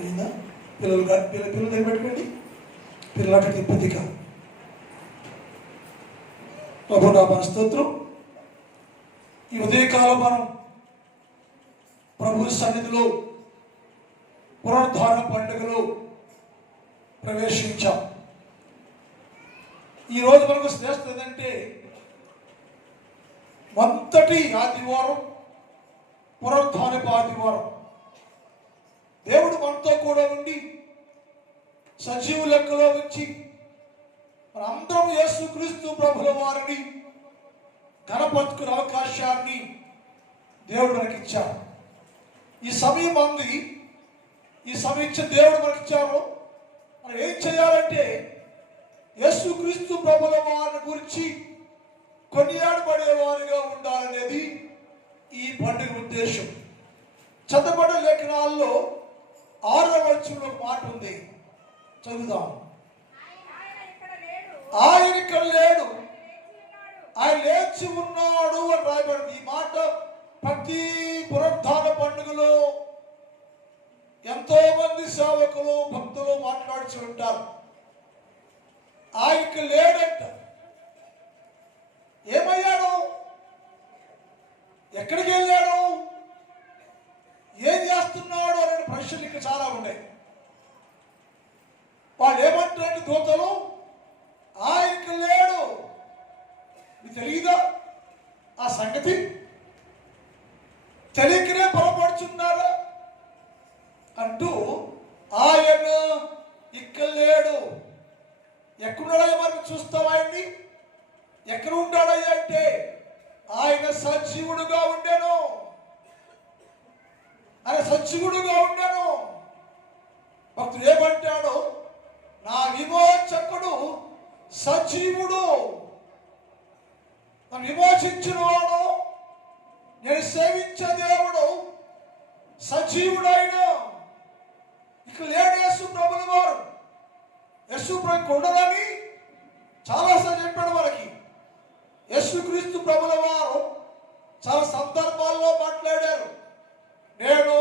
అయిందా? పిల్లలు దగ్గర పెట్టుకోండి. పిల్లలకి తిప్పతిక ప్రభునామ స్తోత్రం. ఈ ఉదయకాలం మనం ప్రభు సన్నిధిలో పునరుద్ధారణ పండుగలో ప్రవేశించాం. ఈరోజు మనకు శ్రేష్ఠ ఏంటంటే మొదటి ఆదివారం, పునరుద్ధానపు ఆదివారం. దేవుడు మనతో కూడా ఉండి సజీవు లెక్కలో వచ్చి మనందరం యేసుక్రీస్తు ప్రభుల వారిని ఘనపరుచుకునే అవకాశాన్ని దేవుడు మనకిచ్చారు. ఈ సమయం అంది, ఈ సమయం ఇచ్చిన దేవుడు మనకిచ్చారు. మనం ఏం చేయాలంటే యేసుక్రీస్తు ప్రభుల వారిని గురించి కొనియాడబడేవారిగా ఉండాలనేది ఈ పండుగ ఉద్దేశం. చదవబడే లేఖనాల్లో 6వ వచనంలో మాట ఉంది, చదువుదాం. ఆయన ఇక్కడ లేడు, ఆయన లేచి ఉన్నాడు అని రాయబడింది. ఈ మాట ప్రతి పునరుద్ధాన పండుగలో ఎంతో మంది సేవకులు, భక్తులు మాట్లాడుతూ ఉంటారు. ఆయనకి లేడంట. ఏమయ్యాడు? ఎక్కడికి వెళ్ళాడు? ఏం చేస్తున్నాడు అనే ప్రశ్నలు ఇక్కడ చాలా ఉన్నాయి. వాళ్ళు ఏమంటారంటే దూతలు, ఆయనకి లేడు. మీకు తెలియదా ఆ సంగతి? తెలియకనే పొరపడుచున్నారా అంటూ ఆయన ఇక్కడ లేడు. ఎక్కడున్నాడో మనం చూస్తాం. ఆయన్ని ఎక్కడ ఉంటాడయ్యా అంటే ఆయన సజీవుడుగా ఉండెను. ఆయన సజీవుడుగా ఉండెను. భక్తుడు ఏమంటాడు? నా విమోచకుడు సజీవుడు, నన్ను విమోచించిన వాడు, నేను సేవించే దేవుడు సజీవుడైన. ఇక లేడు యేసు ప్రభుల వారు. యేసు ప్రభు ఉండదని చాలాసార్లు చెప్పాడు మనకి. యేసుక్రీస్తు ప్రభుల వారు చాలా సందర్భాల్లో మాట్లాడారు. నేను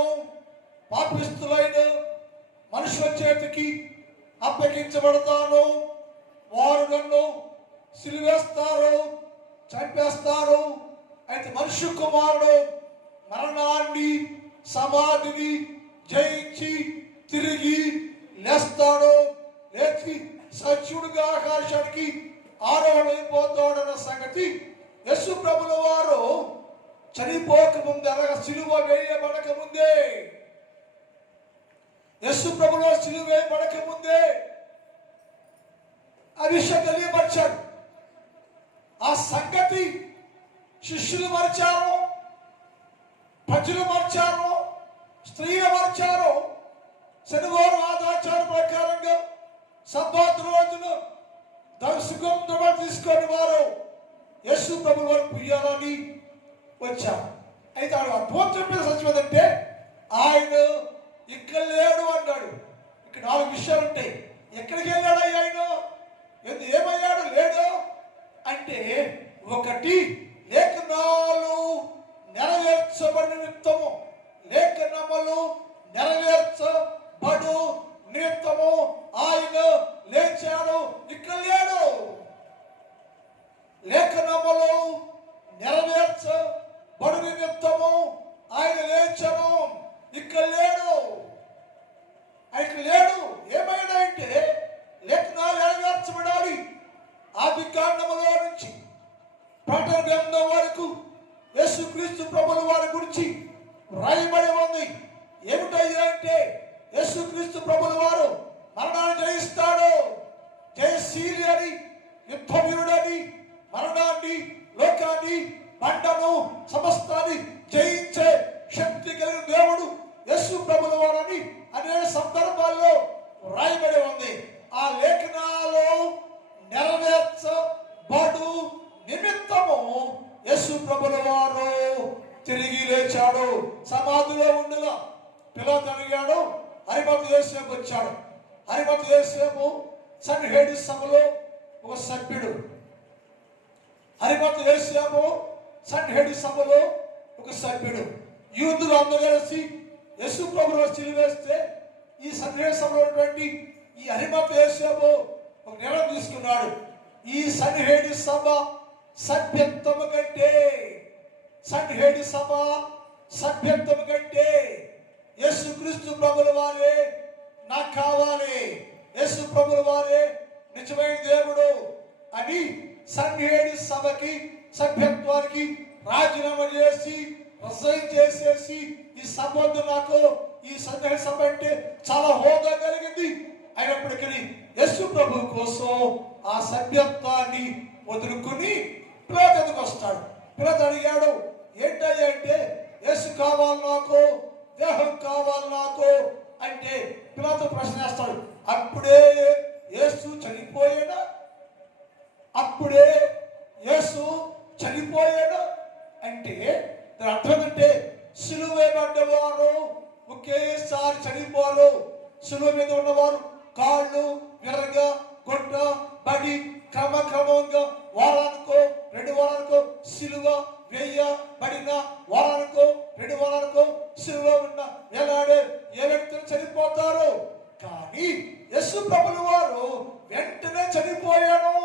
పాపిష్టులైన మనుషుల చేతికి అప్పగించబడతాను, వారు నన్ను సిలువేస్తారు, చంపేస్తారు. అయితే మనుష్య కుమారుడు మరణాన్ని, సమాధిని జయించి తిరిగి లేస్తాడు, లేచి సజీవుడిగా ఆకాశానికి ఆరోహణమైపోతాడన్న సంగతి యేసు ప్రభుల వారు చనిపోకముందే, అనగా సిలువ వేయబడక ముందే, యేసు ప్రభుల సిలువ వేయబడక ముందే ఆ విషయం తెలియపరిచాడు. ఆ సంగతి శిష్యులు మరిచారు, ప్రజలు మరిచారు, స్త్రీలు మరిచారు. శనివారం ఆదాచార ప్రకారంగా సబ్బాతు రోజున దర్శకం తీసుకొని వారు యేసు ప్రభుల వారు పుయ్యాలని వచ్చారు. అయితే ఆడు అర్థం చెప్పిన సత్యం ఏంటంటే ఆయన ఇక్కడ లేడు అన్నాడు. ఇక్కడ 4 విషయాలు ఉంటాయి. ఎక్కడికి వెళ్ళాడు ఆయన? ఏమయ్యాడు? లేడు అంటే, ఒకటి, లేఖనాలు నెరవేర్చబడిన నిమిత్తము, లేఖనములు నెరవేర్చబడు నిమిత్తము ఆయన లేచాడు. ఇక్కడ లేడు. లేఖనములు నెరవేర్చబడు నిమిత్తము ఆయన లేచాడు. ఇక్కడ లేడు. ఆయన లేడు. ఏమైందంటే లేఖనాలు నెరవేర్చబడాలి. ఆది కాండములో నుంచి ప్రకటన గ్రంథం వరకు యేసుక్రీస్తు ప్రభుల వారి గురించి రాయబడి ఉంది. ఏమిటయ్యా అంటే యేసుక్రీస్తు ప్రభుల వారు మరణాన్ని జయిస్తాడు, జయశీలి అని, యుద్ధవీరుడని, మరణాన్ని, లోకాన్ని, బండను, సమస్తాన్ని జయించే శక్తి కలిగిన దేవుడు యేసు ప్రభుల వారని అనేక సందర్భాల్లో రాయబడి ఉంది. ఆ లేఖనాలు నెరవేర్చబడు నిమిత్తము యేసు ప్రభుల వారు తిరిగి లేచాడు. సమాధిలో ఉండగా పిలాతు అడిగాడు. అరిమతు యోసేపు వచ్చాడు. అరిమతు యోసేపు సన్హెడ్రి సభలో ఒక సభ్యుడు. అరిమతు యోసేపు సన్హెడ్రి సభలో ఒక సభ్యుడు. యూదులు అందరూ కలిసి యేసు ప్రభువును సిలువేస్తే ఈ సన్నివేశంలో ఉన్నటువంటి ఈ అరిమతు యేసేపు ఒక నిర్ణయం తీసుకున్నాడు. ఈ సన్నిహేడి సభ సభ్యత్వము కంటే, సన్నిహేడి సభ సభ్యత్వము కంటే యేసుక్రీస్తు ప్రభుల వారే నాకు కావాలి, యేసు ప్రభుల వారే నిజమైన దేవుడు అని సన్నిహేడి సభకి సభ్యత్వానికి రాజీనామా చేసి రిజైన్ చేసేసి, ఈ సభ వద్దు, నాకు ఈ సన్నిహేడి సభ అంటే చాలా హోదా కలిగింది అయినప్పటికీ యేసు ప్రభు కోసం ఆ సభ్యత్వాన్ని వదులుకుని పిలాతుకు వస్తాడు. పిలాతు అడిగాడు, ఏంటయ్యా అంటే, యేసు కావాలి నాకు, దేహం కావాలి నాకు అంటే పిలాతు ప్రశ్న వేస్తాడు, అప్పుడే యేసు చనిపోయాడా? అప్పుడే యేసు చనిపోయాడా అంటే దాని అర్థం అంటే సిలువ పడ్డవారు ఒకేసారి చనిపోరు. సిలువ మీద ఉన్నవారు కాళ్ళు విరగా గొడ్డ బడి క్రమక్రమంగా వారానికో 2 వారానికో సిలువ వేయబడిన, వారానికో 2 వారానికో సిలువ ఉన్న వేలాడే ఏ వ్యక్తులు చనిపోతారు. కానీ యేసు ప్రభుల వారు వెంటనే చనిపోయాను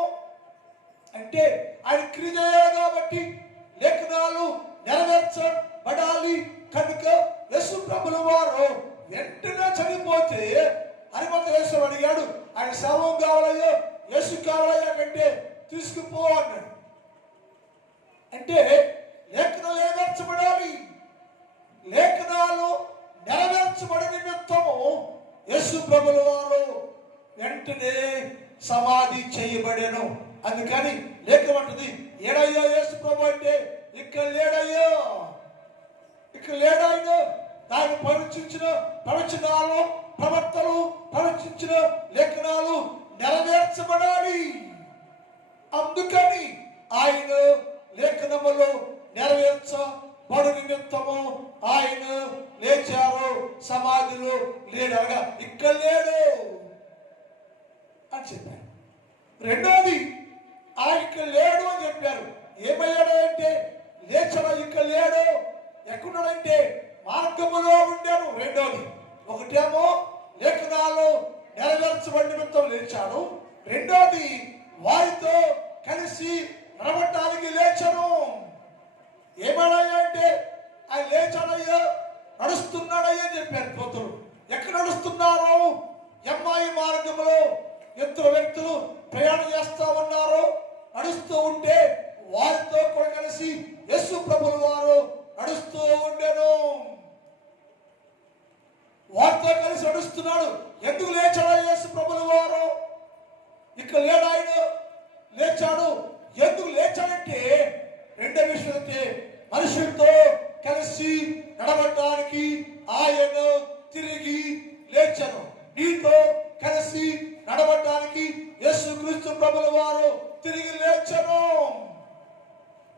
అంటే ఆయన క్రియ చేయాలి కాబట్టి లేఖనాలు నెరవేర్చబడాలి కనుక యేసు ప్రభుల వారు వెంటనే చనిపోతే అరిమతు యేసేపు అడిగాడు, ఆయన శవం కావాలయ్యో యేసు కావాలయ్యా కంటే తీసుకుపో అన్నాడు. అంటే లేఖనాలు నెరవేర్చబడాలి, లేఖనాలు నెరవేర్చబడి నిమిత్తము యేసు ప్రభుల వారు వెంటనే సమాధి చేయబడేను. అందుకని లేఖమంటది, ఏడయ్యో యేసు ప్రభు అంటే ఇక్కడ లేడయ్యో, ఇక్కడ లేడాయో. దాన్ని పరీక్షించిన ప్రవచనాలు ప్రవక్తలు ప్రవచించిన లేఖనాలు నెరవేర్చబడాలి. అందుకని ఆయన లేఖనములు నెరవేర్చబడు నిమిత్తము ఆయన లేచారు, సమాధిలో లేడగా ఇక్కడ లేడు అని చెప్పారు. రెండోది ఆయన ఇక్కడ లేడు అని చెప్పారు. ఏమయ్యాడు అంటే లేచాడు, ఇక్కడ లేడు. ఎక్కడున్నాడంటే మార్గములో ఉండాడు. రెండోది, ఒకటేమో లేఖనాలు నెరవేర్చబడి నిమిత్తం లేచాడు, రెండోది వారితో కలిసి నడవటానికి లేచను. ఏమయ్యా అంటే ఆయన లేచాడయ్యా, నడుస్తున్నాడయ్యా అని చెప్పారు పోతులు. ఎక్కడ నడుస్తున్నారు? ఎమ్మాయి మార్గంలో ఇద్దరు వ్యక్తులు ప్రయాణం చేస్తూ ఉన్నారు. నడుస్తూ ఉంటే వారితో కూడా కలిసి యేసు ప్రభుల వారు నడుస్తూ ఉండెను. వారితో కలిసి నడుస్తున్నాడు. ఎందుకు లేచాడు యేసు ప్రభుల వారు? ఇక్కడ లేడు, ఆయన లేచాడు. ఎందుకు లేచాడంటే రెండో విషయం అంటే మనుషులతో కలిసి నడవడానికి ఆయన తిరిగి లేచాను. నీతో కలిసి నడవడానికి యేసుక్రీస్తు ప్రభుల వారు తిరిగి లేచాను.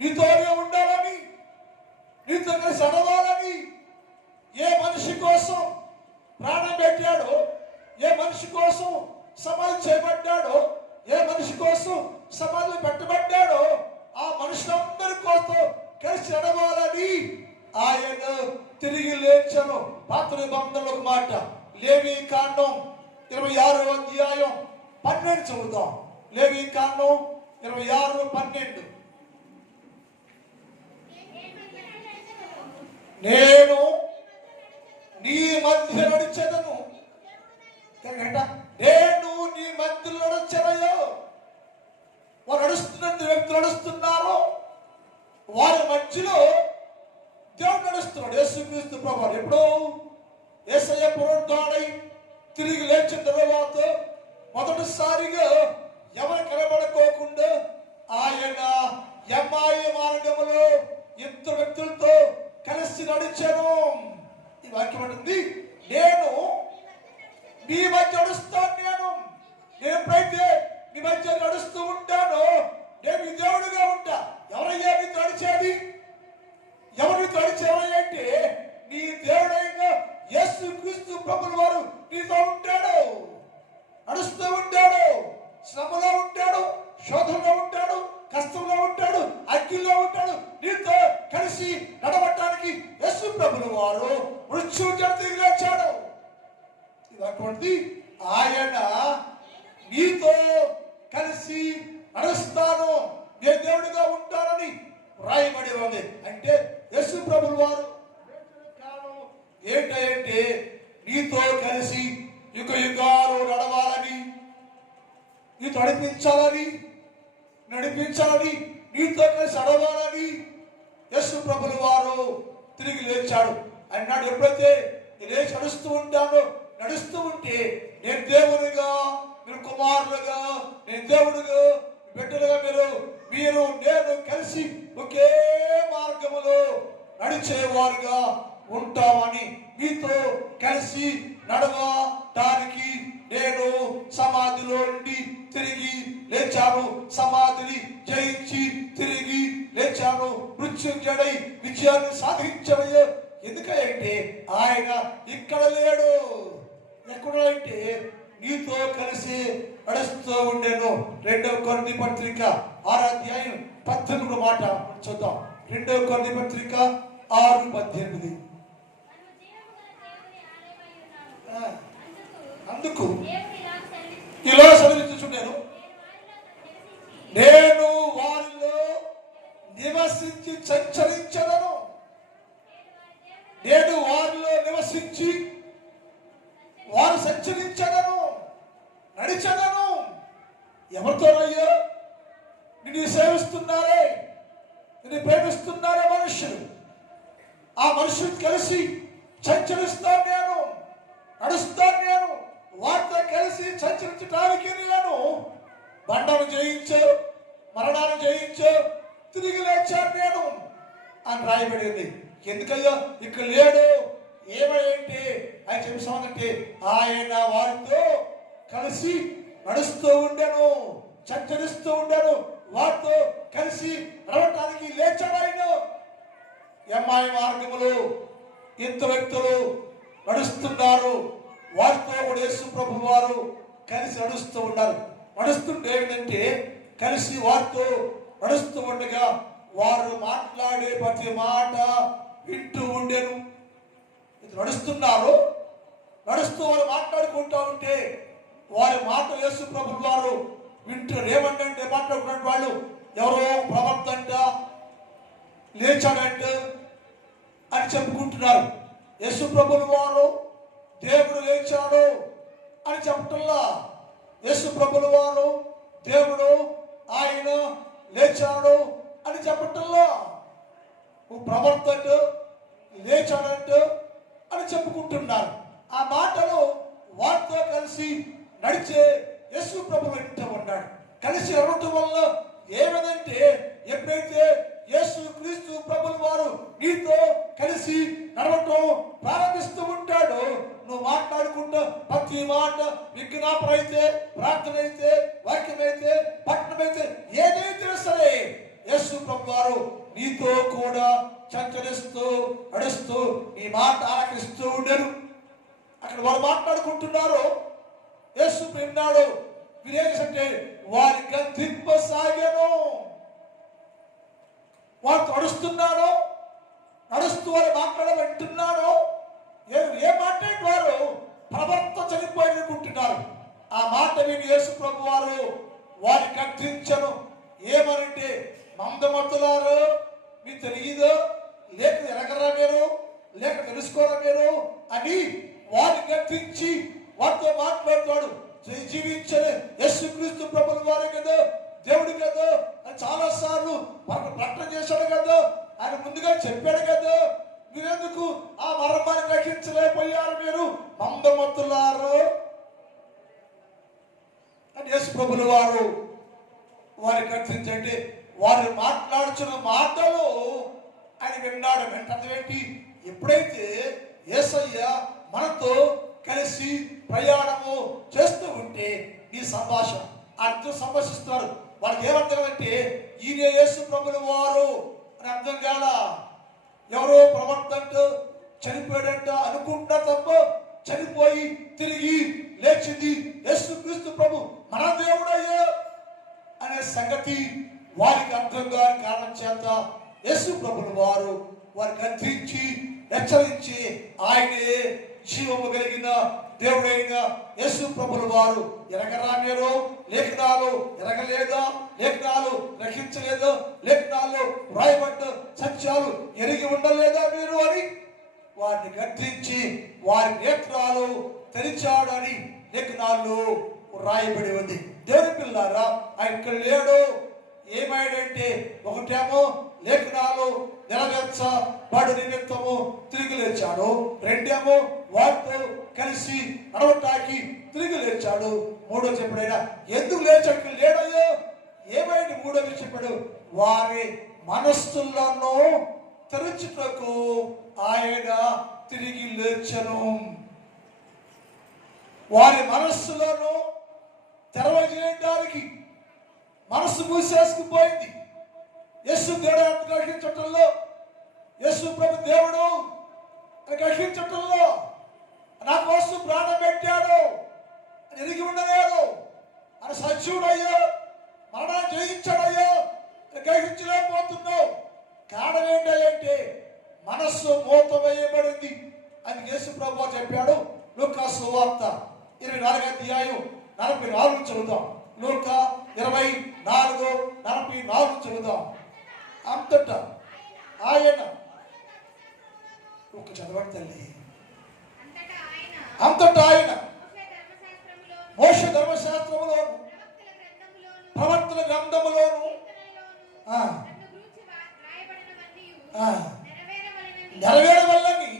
నీతోనే ఉండాలని, నీతో కలిసి నడవాలని. ఏ మనిషి కోసం ప్రాణం పెట్టాడో, ఏ మనిషి కోసం సమాధి చేయబడ్డాడో, ఏ మనిషి కోసం సమాధి పెట్టబడ్డాడో ఆ మనుషులందరి కోసం కలిసి నడవాలని ఆయన తిరిగి లేచాను. పాత నిబంధనలో ఒక మాట, లేవి కాండం 26వ అధ్యాయం 12 చదువుతాం. లేవి కాండం 26:12. నేను నీ మధ్య నడిచెదను. నేను నీ మధ్యలో నడిచెదయో. వారు నడుస్తున్న వ్యక్తులు నడుస్తున్నారు, వారి మధ్యలో దేవుడు నడుస్తున్నాడు. యేసుక్రీస్తు ప్రభువు ఎప్పుడో యేసయ్య పునరుద్ధారై తిరిగి లేచిన తర్వాత మొదటిసారిగా ఎవరు కనబడుకోకుండా ఆయన ఎమ్మాయి మార్గములో ఇద్దరు వ్యక్తులతో కలిసి నడిచాను. ఈ వాక్యం అంటుంది, నేను మీ మధ్య నడుస్తాను. నేను ఎప్పుడైతే మీ మధ్య నడుస్తూ ఉంటానో నేను మీ దేవుడుగా ఉంటా. ఎవరయ్యా నీతో నడిచేది? ఎవరితో నడిచేవారు అంటే నీ దేవుడైన యేసుక్రీస్తు ప్రభుల వారు నీతో ఉంటాడు, నడుస్తూ ఉంటాడు, శ్రమలో ఉంటాడు, శోధనలో ఉంటాడు, కష్టంలో ఉంటాడు, అగ్గిలో ఉంటాడు. నీతో కలిసి నడవటానికి యేసు ప్రభుల వారు మృత్యువు తిరిగి లేచాడు. ఈ అటువంటిది ఆయన నీతో కలిసి నడుస్తాను, నేను దేవుడిగా ఉంటానని రాయబడి ఉంది. అంటే యేసు ప్రభుల వారు కారణం ఏంటంటే నీతో కలిసి యుగ యుగాలు నడవాలని, నీతో నడిపించాలని నీతో కలిసి నడవాలని యేసు ప్రభుల వారు తిరిగి లేచాడు. అన్నాడు, ఎప్పుడైతే లేచి నడుస్తూ ఉంటే నేను దేవునిగా, మీరు కుమారులుగా, నేను దేవుడుగా, బిడ్డలుగా మీరు నేను కలిసి ఒకే మార్గములో నడిచేవారుగా ఉంటామని, మీతో కలిసి నడవటానికి నేను సమాధిలో నుండి తిరిగి లేచాను, సమాధిని జయించి తిరిగి లేచాను, మృత్యుంజడై విజయాన్ని సాధించవయ్యా. ఎందుకంటే ఆయన ఇక్కడ లేడు, ఎక్కడంటే నీతో కలిసి నడుస్తూ ఉండేను. 2వ కొరింథీ పత్రిక 6వ అధ్యాయం 18 మాట చూద్దాం. 2వ కొరింథీ పత్రిక 6:18. అందుకు ఇలా సెలవిస్తున్నాను, నేను వారిలో నివసించి సంచరించదను, నేను వారిలో నివసించి వారు సంచరించదను, నడిచదను. ఎవరితోనయ్యో? నిన్ను సేవిస్తున్నారే, నిన్ను ప్రేమిస్తున్నారే మనుషులు. ఆ మనుషులు కలిసి సంచరిస్తాను, నేను నడుస్తాను, నేను వారితో కలిసి సంచరించడానికి నేను బండను జయించాను, మరణాన్ని జయించాను, తిరిగి లేచాను నేను అని రాయబడింది. ఎందుకయ్యా ఇక్కడ లేడు? ఏమంటే ఆయన చెప్పామంటే ఆయన వారితో కలిసి నడుస్తూ ఉండెను, సంచరిస్తూ ఉండెను, వారితో కలిసి నడవటానికి లేచాడు ఆయన. ఎమ్మాయి మార్గములు ఇద్దరు వ్యక్తులు నడుస్తున్నారు, వారితో కూడా యేసు ప్రభు వారు కలిసి నడుస్తూ ఉన్నారు. నడుస్తుంటే ఏమిటంటే కలిసి వారితో నడుస్తూ ఉండగా వారు మాట్లాడే ప్రతి మాట వింటూ ఉండేను. నడుస్తూ వారు మాట్లాడుకుంటూ ఉంటే వారి మాటలు యేసు ప్రభు వారు వింటారు. ఏమంటే మాట్లాడుకున్న వాళ్ళు ఎవరో ప్రవక్త అంట, లేచాడంట అని చెప్పుకుంటున్నారు. యేసు ప్రభుల వారు దేవుడు లేచాడు అని చెప్పటంలా, యేసు ప్రభుల వారు దేవుడు ఆయన లేచాడు అని చెప్పటంలా, ప్రవక్త లేచాడంట అని చెప్పుకుంటున్నారు. ఆ మాటలు వారితో కలిసి నడిచే యేసు ప్రభు వెంట ఉన్నాడు. కలిసి నడవటం వల్ల ఏమిటంటే ఎప్పుడైతే యేసు క్రీస్తు ప్రభుల వారు నీతో కలిసి నడవటం ప్రారంభిస్తూ ఉంటాడు, నువ్వు మాట్లాడుకుంటూ ప్రతి మాట విజ్ఞాపన అయితే, ప్రార్థన అయితే, వాక్యమైతే, పట్టణమైతే ఏదైతే సరే యేసు ప్రభు వారు నీతో కూడా సంచరిస్తూ నడుస్తూ నీ మాట ఆలకిస్తూ ఉండరు. అక్కడ వారు మాట్లాడుకుంటున్నారు, యేసు విన్నాడు. వినేసంటే వారి గద్దింపసాగాను. వారు నడుస్తున్నాడు, నడుస్తూ వారు మాట్లాడమంటున్నాడు. ఏ మాట్లాడే వారు ప్రవక్త చనిపోయిననుకుంటున్నారు. ఆ మాట విని యేసు ప్రభు వారు వారిని గద్దించను. ఏమనంటే, మందమతులారు మీకు తెలియదు, లేక ఎరగరా మీరు, లేక తెలుసుకోరా మీరు అని వారిని గద్దించి వారితో మాట్లాడుతాడు. జీవించని యేసుక్రీస్తు ప్రభుల వారే కదా, దేవుడు కదా అని చాలా సార్లు మనకు ప్రకటన చేశాడు కదా, ఆయన ముందుగా చెప్పాడు కదా. మీరెందుకు ఆ మర్మాన్ని గ్రహించలేకపోయారు? మీరు మందమతులారు అని యేసు ప్రభుల వారు వారిని గద్దించండి. వారు మాట్లాడుచున్న మాటలు ఆయన విన్నాడు. వెంటనే ఎప్పుడైతే యేసయ్య మనతో కలిసి ప్రయాణము చేస్తూ ఉంటే ఈ సంభాషణ అర్థం సంభాషిస్తున్నారు. వాళ్ళకి ఏమర్థం అంటే ఈయన యేసు ప్రభుల వారు అని అర్థం కాల. ఎవరో ప్రవర్తంట చనిపోయాడంట అనుకుంటా తప్ప, చనిపోయి తిరిగి లేచింది యేసు క్రీస్తు ప్రభు మన దేవుడయ్యా అనే సంగతి వారికి అర్థం కాని కారణం చేత యేసు ప్రభుల వారు వారికి గద్దించి హెచ్చరించి ఆయనే జీవము కలిగిన దేవుడైన యేసు ప్రభుల వారు ఎరగరా మీరు? లేఖనాలు ఎరగలేదా? లేఖనాలు గ్రహించలేదా? లేఖనాలు వ్రాయబడ్డ సత్యాలు ఎరిగి ఉండలేదా మీరు అని వారిని గద్దించి వారి నేత్రాలు తెరిచాడు అని లేఖనాలు రాయబడి ఉంది. దేవుని పిల్లారా, ఆయన ఇక్కడ లేడు. ఏమైందంటే ఒకటేమో లేఖనాలు నెరవేర్చబడి నిమిత్తము తిరిగి లేచాడు, రెండేమో వారితో కలిసి నడవటానికి తిరిగి లేచాడు, మూడో చెప్పడైనా ఎందుకు లేచాడు? లేడయ్యో. ఏమైంది? మూడో చెప్పాడు, వారి మనస్సులను తెరచుటకు ఆయన తిరిగి లేచను. వారి మనస్సులను తెరవజేయడానికి మనసు మూసేసుకుపోయింది. యేసు దేవుడు గ్రహించటంలో, యేసు ప్రభు దేవుడు గ్రహించటంలో, నా కోసం ప్రాణం పెట్టాడు అని ఎరిగి ఉండలేదు. అని సజీవుడయ్యో, మరణాన్ని జయించాడయ్యో గ్రహించలేకపోతున్నావు. కారణం ఏంటంటే మనస్సు మూత వేయబడింది అని యేసు ప్రభు చెప్పాడు. లూకా సువార్త 24వ అధ్యాయం 44 చదువుదాం. లూకా 24:44 చదువుదాం. అంతటా ఆయన ఒక చదవండి తల్లి. అంతటా ఆయన మోషే ధర్మశాస్త్రములోను ప్రవక్తల గ్రంథములోను నెరవేరవల్లని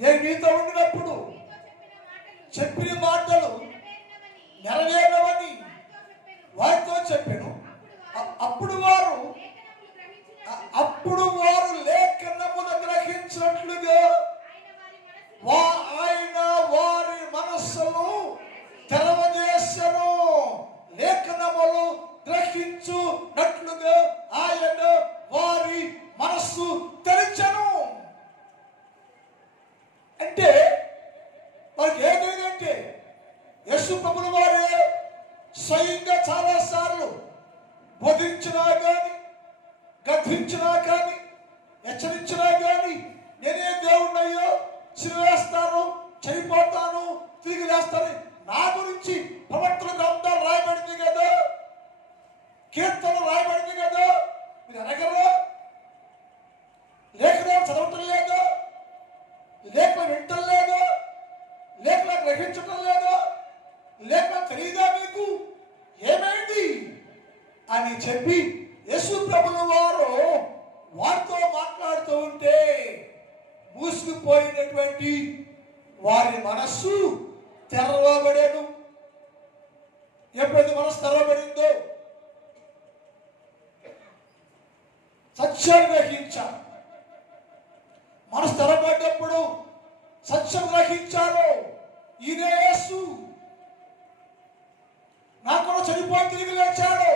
నేను మీతో ఉండినప్పుడు చెప్పిన మాటలు నెరవేరవని వారితో చెప్పాను. అప్పుడు వారు లేఖనమును గ్రహించినట్లుగా ఆయన వారి మనస్సును తెరవజేసెను. లేఖనములు గ్రహించునట్లుగా ఆయన వారి మనస్సు తెరిచెను. అంటే వారికి ఏదైందంటే యేసు ప్రభుల వారే స్వయంగా చాలా సార్లు బోధించినా కానీ, గద్దించినా కానీ, హెచ్చరించినా కానీ నేనే దేవుణ్ణయ్యో, సిలువేస్తాను, చనిపోతాను, తిరిగి లేస్తాను, నా గురించి ప్రవక్తల గ్రంథాలు రాయబడింది కదా, కీర్తనలు రాయబడింది కదా, మీరు అనగలరా? లేఖనాలు చదవటం లేదా? లేఖలు వింటం లేదా? లేఖలు గ్రహించటం లేదా? లేఖలు తెలియదా మీకు? ఏమైంది అని చెప్పి యేసు ప్రభుల వారు వారితో మాట్లాడుతూ ఉంటే మూసుకుపోయినటువంటి వారి మనస్సు తెరవబడేను. ఎప్పుడైతే మనసు తెరవబడిందో సత్యాన్ని గ్రహించారు. మనసు తెరవబడ్డప్పుడు సత్యం గ్రహించారు. ఈయనే యేసు, నా కూడా చనిపోయి తిరిగి లేచాడు,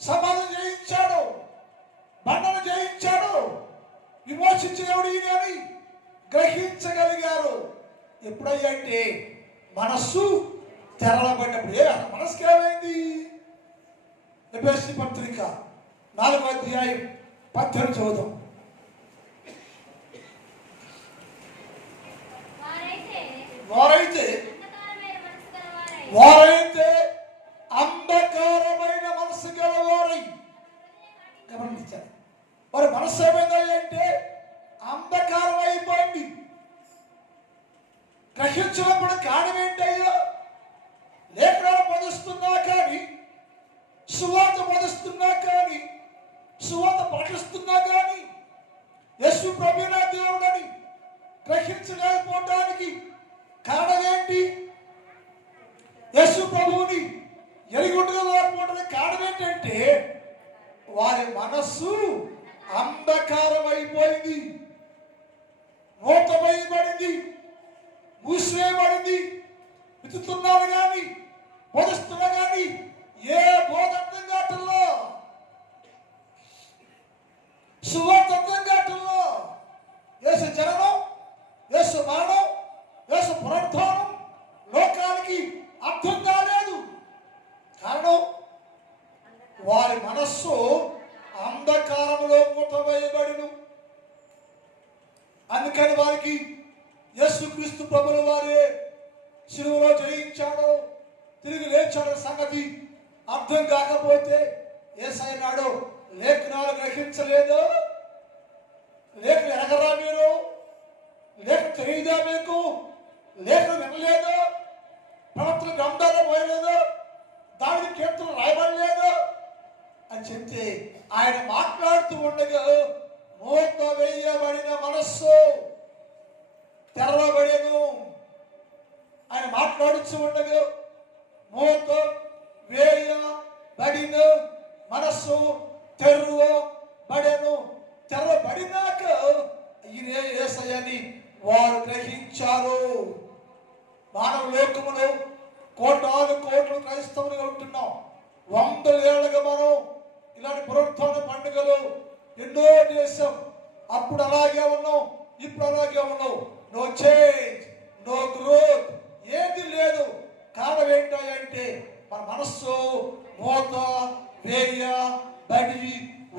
సమాధి జయించాడు, బండను జయించాడు, విమోచించేవాడు ఈయన అని గ్రహించగలిగారు. ఎప్పుడయ్యంటే మనస్సు తెరవబడ్డప్పుడు. మనసుకి ఏమైంది? ఎఫెసీ పత్రిక 4వ అధ్యాయం 18 చదువుదాం. వారైతే అంధకారమైన మనసు గలవారై, గమనించారు. వారి మనసు ఏమైందంటే అంధకారం అయిపోయింది. గ్రహించినప్పుడు కారణం ఏంటయ్యా? లేఖనాలు బోధిస్తున్నా కానీ, సువార్త బోధిస్తున్నా కానీ, సువార్త పాటిస్తున్నా కానీ యేసు ప్రభువు నా దేవుడని గ్రహించలేకపోవడానికి కారణం ఏంటి? యేసు ప్రభువుని ఎరిగొట్టలేకపోవడానికి కారణం ఏంటంటే వారి మనస్సు అంధకారం అయిపోయింది, మూతమైబడింది, మూసివేయబడింది. వితుతున్నారు కానీ, బోధిస్తున్నా కానీ ఏ బోధర్థం కాటల్లో, సువార్థం కాటల్లో యేసు జననం, యేసు మరణం, యేసు పునరుద్ధానం లోకానికి అర్థం కాలేదు. కారణం వారి మనస్సు అంధకారంలో మూతవేయబడిను. అందుకని వారికి ప్రభుల వారే శిలువలో జయించాడో తిరిగి లేచాడో సంగతి అర్థం కాకపోతే యేసయ్య నాడు లేఖనాలు గ్రహించలేదు, లేఖ ఎరగరా మీరు, లేఖ తెలియదా మీకు, లేఖ వినలేదు, ప్రవక్తల గ్రంథాలు పోయలేదు, దాని కీర్తనలు రాయబడలేదు అని చెప్తే ఆయన మాట్లాడుతూ ఉండగా మూత వేయబడిన మనస్సు తెరవబడెను. ఆయన మాట్లాడుతూ ఉండగా మూత వేయబడిన మనస్సు తెరవబడెను. తెరవబడినాక ఈయనే యేసయ్యని వారు గ్రహించారు. మానవ లోకములో కోటాను కోట్లు క్రైస్తవులుగా ఉంటున్నాం. 100 ఏళ్ళుగా మనం ఇలాంటి పునరుత్థాన పండుగలు ఎన్నో చేసాం. అప్పుడు అలాగే ఉన్నాం, ఇప్పుడు అలాగే ఉన్నాం. నో చేంజ్, నో గ్రోత్, ఏది లేదు. కారణం ఏంటంటే మన మనస్సు మూత వేయబడి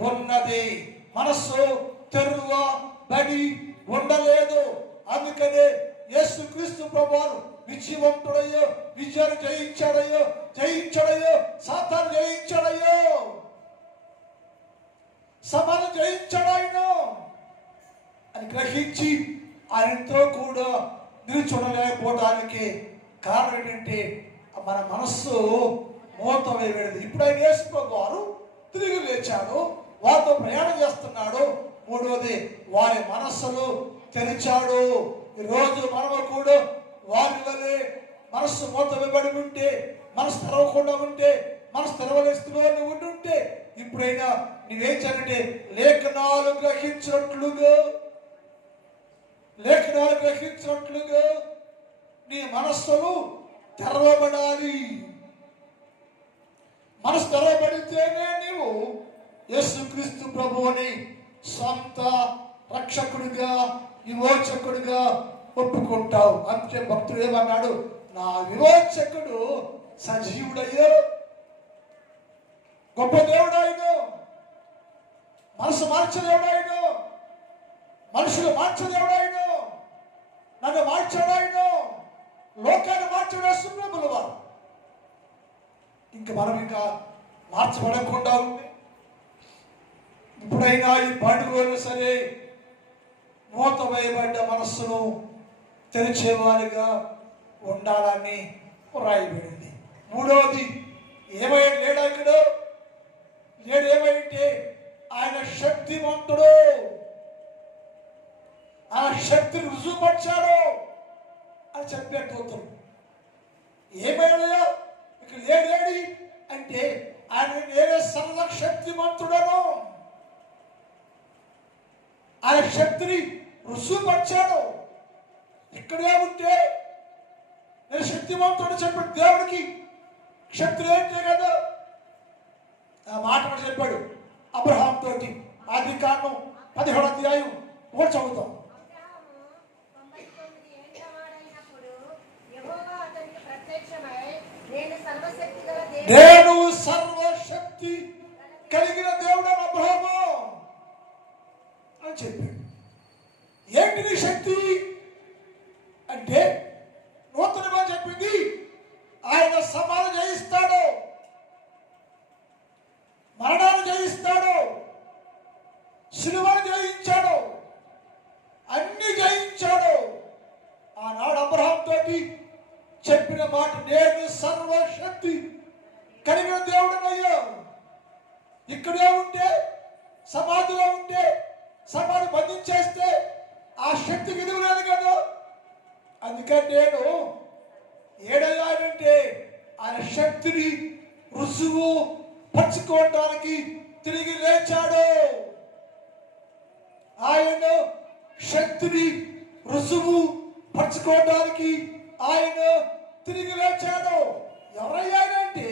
ఉన్నది, మనస్సు తెరవబడి ఉండలేదు. అందుకనే యేసుక్రీస్తు ప్రభువారు విజయవంతుడయ్యో, విజయాన్ని జయించాడయ్యో, సాతాను జయించాడయ్యో, సభను జయించాడాయను అని గ్రహించి ఆయనతో కూడా నిలుచుండలేకపోవడానికి కారణం ఏంటంటే మన మనస్సు మూత వేయబడింది. ఇప్పుడు ఆయన యేసు ప్రభువారు తిరిగి లేచాడు, వారితో ప్రయాణం చేస్తున్నాడు. మూడవది వారి మనస్సులు తెరిచాడు. ఈరోజు మనము కూడా వారి వల్లే మనస్సు మూత వేయబడి ఉంటే, మనసు తెరవకుండా ఉంటే, మనసు తెరవలే స్థితిలో ఉంటే ఇప్పుడైనా నువ్వేం చేయాలంటే లేఖనాలు గ్రహించినట్లుగా నీ మనస్సును తెరవబడాలి. మనసు తెరవబడితేనే నీవు యేసుక్రీస్తు ప్రభువుని సొంత రక్షకుడిగా, విమోచకుడిగా ఒప్పుకుంటావు. అందుకే భక్తుడు ఏమన్నాడు, నా విమోచకుడు సజీవుడయ్యో, గొప్ప దేవుడాయను, మనసు మార్చదేవుడాయను, మనుషులు మార్చదేవుడాయను, నన్ను మార్చాడాయను, లోకాన్ని మార్చడే సుప్రభులు వారు. మనం ఇంకా మార్చబడకుండా ఉంది. ఇప్పుడైనా ఈ పండుగలు సరే మూత వేయబడ్డ మనస్సును తెరిచేవారిగా ఉండాలని రాయబడింది. మూడవది ఏమైనా లేడా ఇక్కడ లేడు, ఏమైతే ఆయన శక్తివంతుడు, ఆ శక్తిని రుజువుపరిచాడు అని చెప్పేటోతం. ఏమైనా ఇక్కడ లేడేడి అంటే ఆయన నేనే సర్వశక్తిమంతుడను, ఆయన శక్తిని రుజువుపరిచాడు. ఇక్కడే ఉంటే నేను శక్తివంతుడు చెప్పాడు. దేవుడికి శక్తి ఏంటే కదా ఆ మాట చెప్పాడు అబ్రహాం తోటి. ఆదికాండం 17వ అధ్యాయం 1 చదువుతాం. నేను సర్వశక్తి కలిగిన దేవుడు అబ్రహాము అని చెప్పాడు. ఏంటి నీ శక్తి అంటే నూతనంగా చెప్పింది ఆయన సమాలు జయిస్తాడు, మరణాలు జయిస్తాడు, శిలువను జయించాడు, అన్ని జయించాడు. ఆనాడు అబ్రహాం తోటి చెప్పిన మాట నేను సర్వశక్తి కలిగిన దేవుడనయ్యా. ఇక్కడే ఉంటే సమాధిలో ఉంటే సమాధి బంధించేస్తే ఆ శక్తి విలువ లేదు కదా. అందుకని నేను ఏడయ్యానంటే ఆయన శక్తిని రుజువు పరుచుకోవడానికి తిరిగి లేచాడు. ఆయన శక్తిని రుజువు పరుచుకోవడానికి ఆయన తిరిగి లేచాడు. ఎవరయ్యానంటే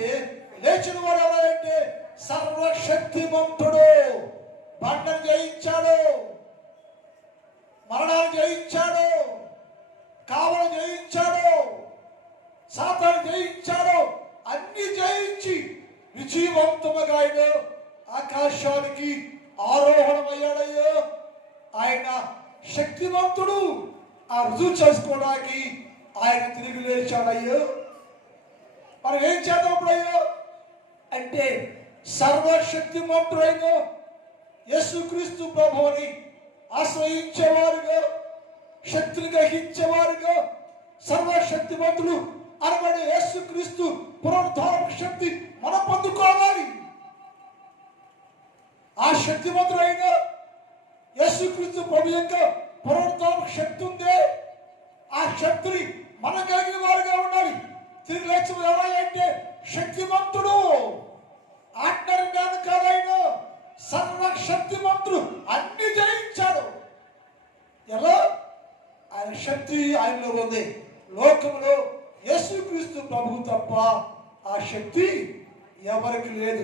లేచిన వాడు ఎవరంటే సర్వశక్తిమంతుడు. బండను జయించాడు, మరణాన్ని జయించాడు, కావలు జయించాడు, సాతాను జయించాడు, అన్ని జయించి విజయవంతముగా ఆయన ఆకాశానికి ఆరోహణమయ్యాడయ్యో. ఆయన శక్తివంతుడు, ఆ రుజువు చేసుకోవడానికి ఆయన తిరిగి లేచాడయ్యో. మనం ఏం చేద్దాం ఇప్పుడయ్యో అంటే సర్వశక్తిమంతుడైన యేసుక్రీస్తు ప్రభువుని ఆశ్రయించేవారుగా, శక్తిని గ్రహించేవారుగా, సర్వశక్తిమంతుడు అనబడే యేసుక్రీస్తు పునరుద్ధారణ శక్తి మనం పొందుకోవాలి. ఆ శక్తిమంతుడైన యేసుక్రీస్తు ప్రభు యొక్క పునరుద్ధారణ శక్తి ఉందే, ఆ శక్తిని మనం కలిగిన వారుగా ఉండాలి. తిరిగి లేచిన ఎవరంటే శక్తిమంతుడు, ఆర్డినరీ మ్యాన్ కాదైన సర్వశక్తిమంతుడు, అన్ని జయించాడు. ఎలా? ఆయన శక్తి ఆయనలో ఉంది. లోకంలో యేసుక్రీస్తు ప్రభువు తప్ప ఆ శక్తి ఎవరికి లేదు.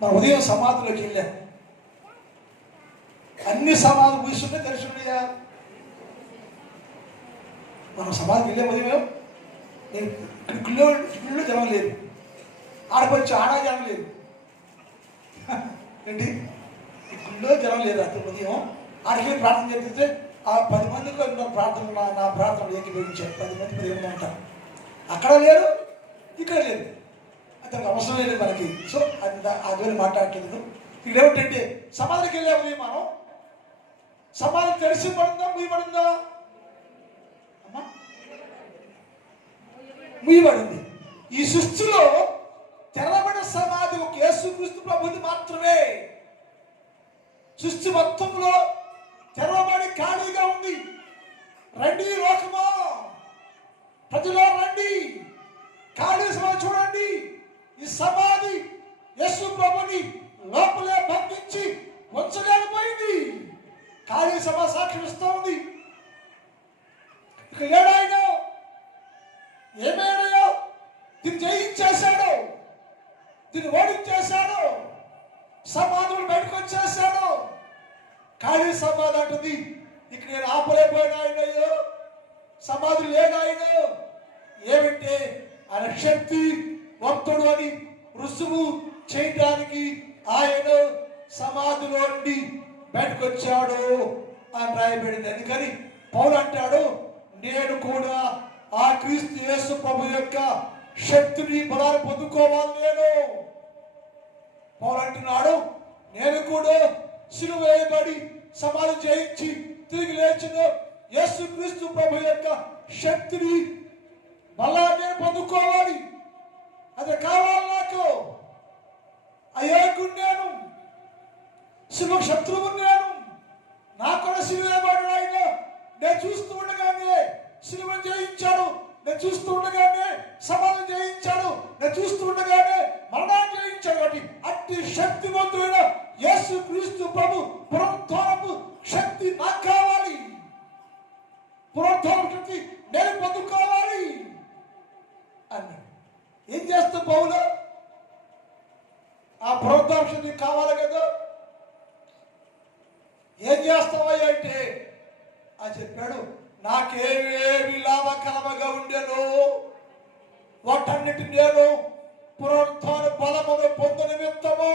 మన ఉదయం సమాధిలోకి వెళ్ళాం, అన్ని సమాధులు కూర్చుంటే తెలుసుకున్నాయా. మనం సమాధికి వెళ్ళే ఉదయం గుళ్ళో జనం లేదు, ఆడపచ్చి ఆడా జనం లేదు ఏంటి, గుళ్ళో జనం లేదు. అతను ఉదయం ఆడికి ప్రార్థన చేపిస్తే ఆ 10 మందికి ప్రార్థన నా ప్రార్థన ఏకీభవించారు. 10 మంది 10 మంది ఉంటారు. అక్కడ లేరు, ఇక్కడ లేరు, అతనికి అవసరం లేదు మనకి. సో అది మాట్లాడలేదు. ఇక్కడ ఏమిటంటే సమాధికి వెళ్ళే ఉదయం మనం సమాధి తెలిసి పడిందా ముయ్యబడిందా? అమ్మా ముయ్యబడింది. ఈ సృష్టిలో తెరబడిన సమాధి ఒక యేసుక్రీస్తు ప్రభుది మాత్రమే. సృష్టి మొత్తంలో తెరవబడి ఖాళీగా ఉంది. రండి లోకమా, ప్రజలో రండి, ఖాళీ సమాధి చూడండి. ఈ సమాధి యేసు ప్రభుని లోపలే బంధించి ఉంచలేకపోయింది. ఖాళీ సభ సాక్ష్యం ఇస్తూ ఉంది. ఇక ఏడాయన ఏమేడయో దీన్ని జయించేశాడు, దీన్ని ఓడించేశాడు, సమాధులు బయటకు వచ్చేశాడు. ఖాళీ సమాధి అంటుంది ఇక నేను ఆపలేకపోయినా ఆయనయ్యో, సమాధులు లేడాయన. ఏమంటే ఆయన శక్తి భక్తుడు అని రుసుము చేయడానికి ఆయన సమాధిలో నుండి బయటకు వచ్చాడు అని రాయబడింది. అందుకని పౌలు అంటాడు, నేను కూడా ఆ క్రీస్తు యేసు ప్రభు యొక్క శక్తిని బలాన్ని పొందుకోవాలి. నేను పౌలు అంటున్నాడు, నేను కూడా సిలువ వేయబడి సమాధి చేయించి తిరిగి లేచిన యేసు క్రీస్తు ప్రభు యొక్క శక్తిని బలాన్ని పొందుకోవాలి. అది కావాలి నాకు. అయోగ్యుడు నేను, శివ శత్రువు నేను, నా కూడా సిలువ వేయబడి ఆయన నేను చూస్తూ ఉండగానే సిలువ జయించాడు, నేను చూస్తూ ఉండగానే సమాధి జయించాడు, నేను చూస్తూ ఉండగానే మరణాన్ని జయించాడు. కాబట్టి అట్టి శక్తివంతుడైన యేసు క్రీస్తు ప్రభు పునరుద్ధారపు శక్తి నాకు కావాలి. పునరుద్ధారపు శక్తి నేను పొందుకోవాలి అన్నాడు. ఏం చేస్తావు పౌలు? ఆ పునరుద్ధారపు శక్తి కావాలి కదా. ఏం చేస్తావయ్యా అంటే అని చెప్పాడు, నాకేమేమి లాభకరముగా ఉండేను వాటన్నిటి నేను పునరుద్ధార బలమును పొందు నిమిత్తము,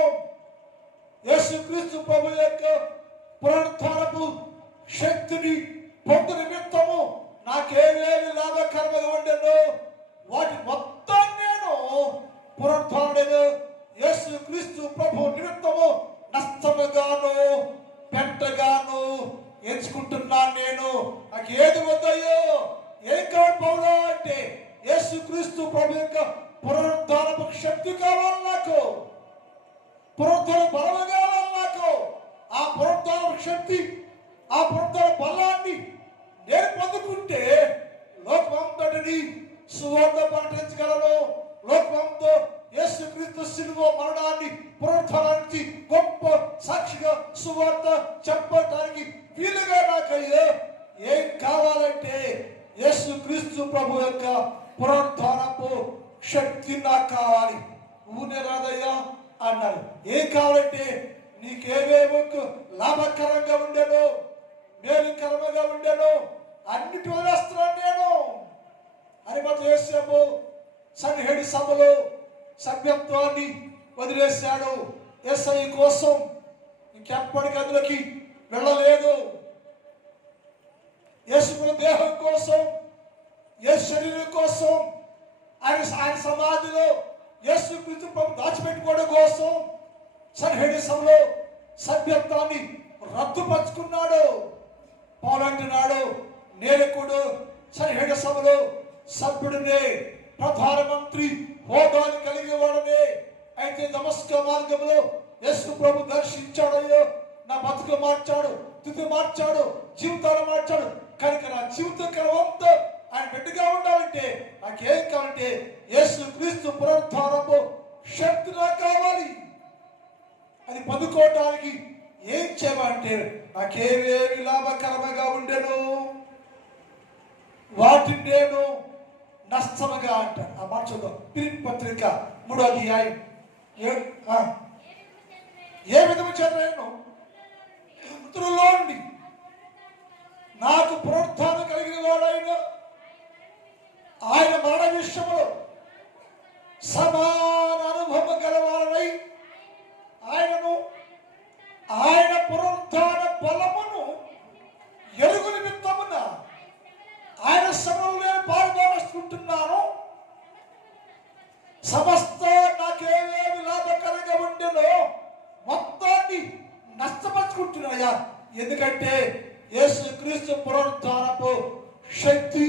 యేసుక్రీస్తు ప్రభు యొక్క పునరుద్ధారపు శక్తిని పొందు నిమిత్తము నాకేమేమి లాభకరముగా ఉండేను వాటి మొత్తం నేను పునరుద్ధారుడైన యేసుక్రీస్తు ప్రభు నిమిత్తము నష్టముగాను పెంటగాను ఎంచుకుంటున్నాను. నేను నాకు ఏది వద్దయ్యో, ఏం కావాలి పౌలు అంటే యేసుక్రీస్తు ప్రభు యొక్క పునరుద్ధారపు శక్తి కావాలి నాకు, పునరుద్ధార బలము కావాలి నాకు. ఆ పునరుద్ధారపు శక్తి, ఆ పునరుద్ధార బలాన్ని నేను పొందుకుంటే లోకమంతటిని సువార్త ప్రకటించగలను. లోకమంతో యేసుక్రీస్తు సిలువ మరణాన్ని పునరుద్ధారానికి గొప్ప సాక్షిగా సువార్త చెప్పడానికి వీలుగా నాకయ్యో ఏం కావాలంటే యేసుక్రీస్తు ప్రభు యొక్క పునరుద్ధారపు శక్తి నాకు కావాలి. ఊనే రాదయ్యా అన్నారు. ఏం కావాలంటే నీకేమేమో లాభకరంగా ఉండేను, మేలుకరంగా ఉండేను అన్నిటి వదిలేస్తున్నాను నేను అని మాత్రం చేసాము. సన్నిహేడి సభలో సభ్యత్వాన్ని వదిలేశాడు. ఎస్ఐ కోసం ఇంకెప్పటికీ అందులోకి వెళ్ళలేదు. యేసు దేహం కోసం, యేసు శరీరం కోసం, ఆయన సమాధిలో యేసు క్రీస్తు ప్రభు దాచిపెట్టుకోవడం కోసం సన్హెడ్రిన్ సభలో సభ్యత్వాన్ని రద్దుపరుచుకున్నాడు. పౌలు అంటున్నాడు, నేను కూడా సన్హెడ్రిన్ సభలో సభ్యుడినే, ప్రధానమంత్రి హోదాని కలిగి వాడనే. అయితే దమస్క మార్గంలో యేసు ప్రభు దర్శించాడయ్యో, నా బతుకు మార్చాడు, తుది మార్చాడు, జీవితాలు మార్చాడు. కనుక నా జీవిత కాలమంతా ఆయన బిడ్డగా ఉండాలంటే నాకేం కావాలంటే యేసు క్రీస్తు పునరుద్ధానపు శక్తి నాకు కావాలి. అది పొందుకోవడానికి ఏం చేయమంటే నాకేవేవి లాభకరముగా ఉండెను వాటిని నేను నష్టముగా అంటాను. ఆ మాట చూద్దాం. ఫిలిప్పీ పత్రిక 3వ అధ్యాయం ఏ విధము చేత మృతులలో నుండి నాకు పునరుత్థానం కలిగిన వాడైన ఆయన మరణ విషయంలో సమాన అనుభవం గలవారై ఆయన పునరుత్థాన బలమును ఎరుగు నిమిత్తమున ఆయన శ్రమలో పాల్గొనుకుంటున్నాను. సమస్త నాకేమేమి లాభకరంగా ఉండేనో మొత్తాన్ని నష్టపరుచుకుంటున్నాయా. ఎందుకంటే యేసు క్రీస్తు పునరుద్ధానపు శక్తి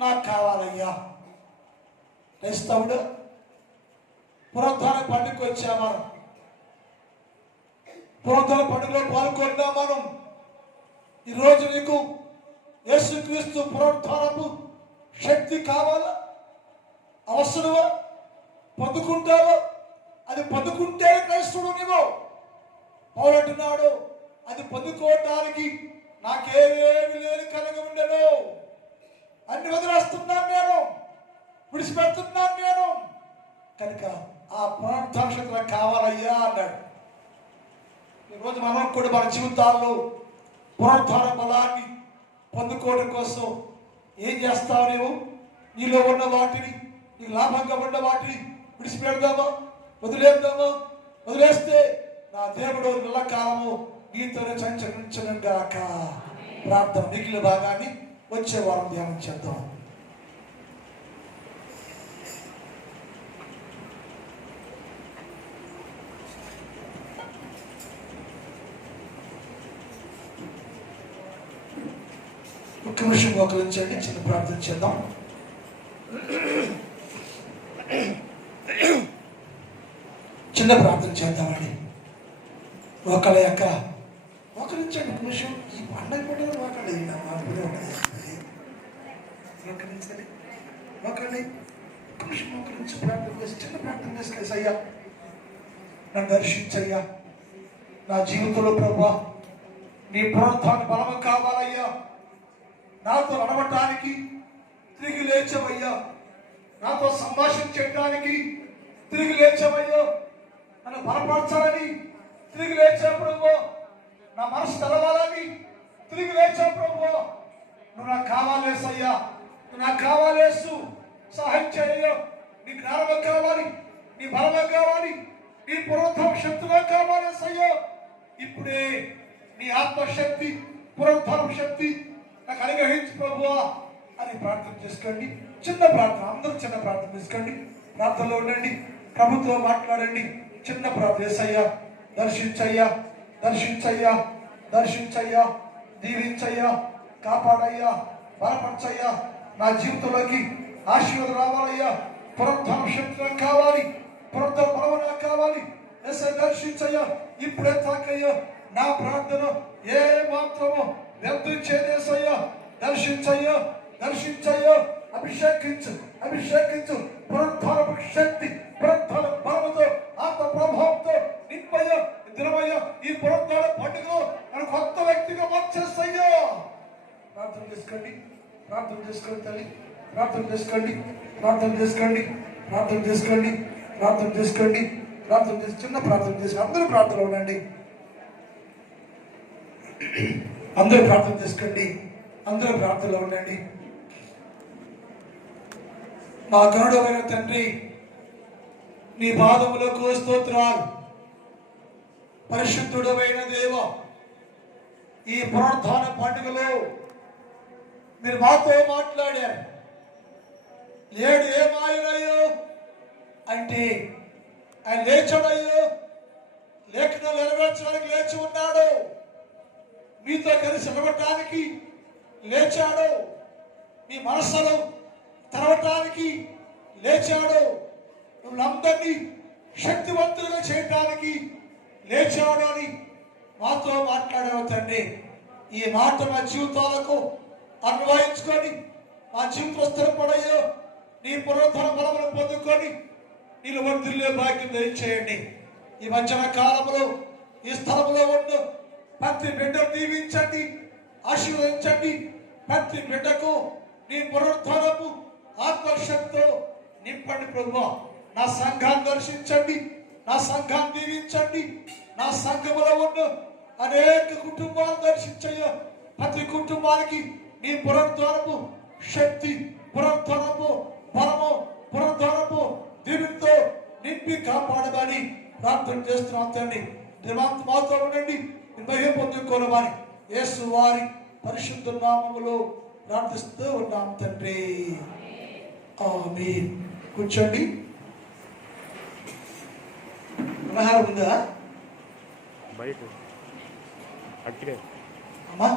నాకు కావాలయ్యా. క్రైస్తవుడు పునరుద్ధాన పండుగకు వచ్చా మనం, పునరుద్ధాన పండుగలో పాల్గొన్నా మనం. ఈరోజు నీకు యేసు క్రీస్తు పునరుద్ధానపు శక్తి కావాలా, అవసరమా, పొందుకుంటావా? అది పొందుకుంటే క్రైస్తవుడు నీవు. పౌలు అంటున్నాడు, అది పొందుకోవడానికి నాకేమేమి లేని కలిగి ఉండను, అన్ని వదిలేస్తున్నాను నేను, విడిచిపెడుతున్నాను నేను. కనుక ఆ పునరుద్ధాన శక్తి నాకు కావాలయ్యా అన్నాడు. ఈరోజు మనం కూడా మన జీవితాల్లో పునరుద్ధాన బలాన్ని పొందుకోవడం కోసం ఏం చేస్తావు? నీవు నీలో ఉన్న వాటిని, నీకు లాభంగా ఉన్న వాటిని విడిచిపెడదామా, వదిలేద్దామా? వదిలేస్తే నా దేవుడు నిలకాలము నీతోనే సంచరించను గాక. ప్రార్థన మిగిలిన భాగాన్ని వచ్చే వారం ధ్యానం చేద్దాం. ఒక్క నిమిషం మోకరించండి, చిన్న ప్రార్థన చేద్దాం. చిన్న ప్రార్థన చేద్దామండి. ఒకళ్ళ యొక్క మోకరించండి. ఒక నిమిషం ఈ పండగ పూటలో మోకండి. మోకరించండి, మోకండి. ఒక నిమిషం మోకరించి ప్రార్థన చేసి చిన్న ప్రార్థన చేసుకెళ్ళి, అయ్యా నన్ను దర్శించయ్యా. నా జీవితంలో ప్రభువా నీ పునరుద్ధాన బలము కావాలయ్యా. నాతో నడవటానికి తిరిగి లేచవయ్యా. నాతో సంభాషణ చేయడానికి తిరిగి లేచవయ్యా. నన్ను బలపరచాలని తిరిగి లేచేప్పుడు, నా మనసు తెలవాలని తిరిగి లేచేప్పుడు నువ్వు నాకు కావాలేసయ్యా, నువ్వు నాకు కావాలేసు. సహాయం చేయయ్యా. నీ జ్ఞానం కావాలి, నీ బలం కావాలి, నీ పునరుద్ధాన శక్తిగా కావాలేసయ్యా. ఇప్పుడే నీ ఆత్మశక్తి, పునరుద్ధాన శక్తి నాకు అనుగ్రహించు ప్రభువా అని ప్రార్థన చేసుకోండి. చిన్న ప్రార్థన, అందరూ చిన్న ప్రార్థన చేసుకోండి. ప్రార్థనలో ఉండండి, ప్రభుత్వం మాట్లాడండి. చిన్న ప్రార్థన. యేసయ్యా దర్శించయ్యా, దర్శించయ్యా, దర్శించయ్యా, దీవించయ్యా, కాపాడయ్యా, బలపరచయ్యా. నా జీవితంలోకి ఆశీర్వాదం రావాలయ్యా. పునరుద్ధాన శక్తి నాకు కావాలి, పునరుద్ధాన బలం నాకు కావాలి. యేసయ్యా దర్శించయ్యా. ఇప్పుడే తాకయ్యా. నా ప్రార్థన ఏ మాత్రము వ్యర్థం చేయలేసయ్యా. దర్శించయ్యా, దర్శించయ్యా. అభిషేకించు, అభిషేకించు. పునరుద్ధాన శక్తి, పునరుద్ధాన బలముతో, ఆత్మ ప్రభావంతో నింపయ్యా. దినమయ్యా ఈ పునరుద్ధాన పండుగలో నన్ను కొత్త వ్యక్తిగా మార్చేసయ్యా. ప్రార్థన చేసుకోండి, ప్రార్థన చేసుకోండి తల్లి, ప్రార్థన చేసుకోండి, ప్రార్థన చేసుకోండి, ప్రార్థన చేసుకోండి, ప్రార్థన చేసుకోండి, ప్రార్థన చేసి చిన్న ప్రార్థన చేసి అందరూ ప్రార్థనలో ఉండండి. అందరూ ప్రార్థన చేసుకోండి, అందరూ ప్రార్థనలో ఉండండి. మా గరుడమైన తండ్రి, నీ పాదములకు స్తోత్రాలు. పరిశుద్ధుడమైన దేవ, ఈ పునరుద్ధాన పండుగలో మీరు మాతో మాట్లాడారు. లేడు ఏమాయనయ్యో అంటే ఆయన లేచాడయ్యో, లేఖనాలు నెరవేర్చడానికి లేచి ఉన్నాడు, మీతో కలిసి నిలబడటానికి లేచాడు, మీ మనస్సులో తెరవటానికి లేచాడు, మిమ్మల్ని శక్తివంతులుగా చేయటానికి లేచాడు అని మాతో మాట్లాడావు తండ్రి. ఈ మాట మా జీవితాలకు అన్వయించుకొని మా జీవితంలో స్థిరపడయ్యో నీ పునరుద్ధరణ బలమును పొందుకొని నీళ్ళు వర్ధిల్లే భాగ్యం దయచేయండి. ఈ మధ్యాహ్న కాలంలో ఈ స్థలంలో ఉన్న ప్రతి బిడ్డను దీవించండి, ఆశీర్వదించండి. ప్రతి బిడ్డకు నీ పునరుద్ధరణము ఆత్మశక్తితో నింపండి ప్రభువా. నా సంఘాన్ని దర్శించండి, నా సంఘాన్ని దీవించండి. నా సంఘములో ఉన్న అనేక కుటుంబాలు దర్శించయ్యా. ప్రతి కుటుంబానికి నీ పునరుద్ధరణము శక్తి, పునరుద్ధరణము బలము, పునరుద్ధరణము దీనితో నింపి కాపాడమని ప్రార్థన చేస్తున్నాం తండ్రి. దేవాంత మాతో ఉండండి, నిర్భయం పొందుకోవాలని యేసు వారి పరిశుద్ధ నామములో ప్రార్థిస్తూ ఉన్నాం తండ్రి. ఆమేన్. కూర్చోండి. ఆహారం ఉందా బయట? అమ్మా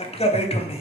అట్టుగా బయట ఉంది.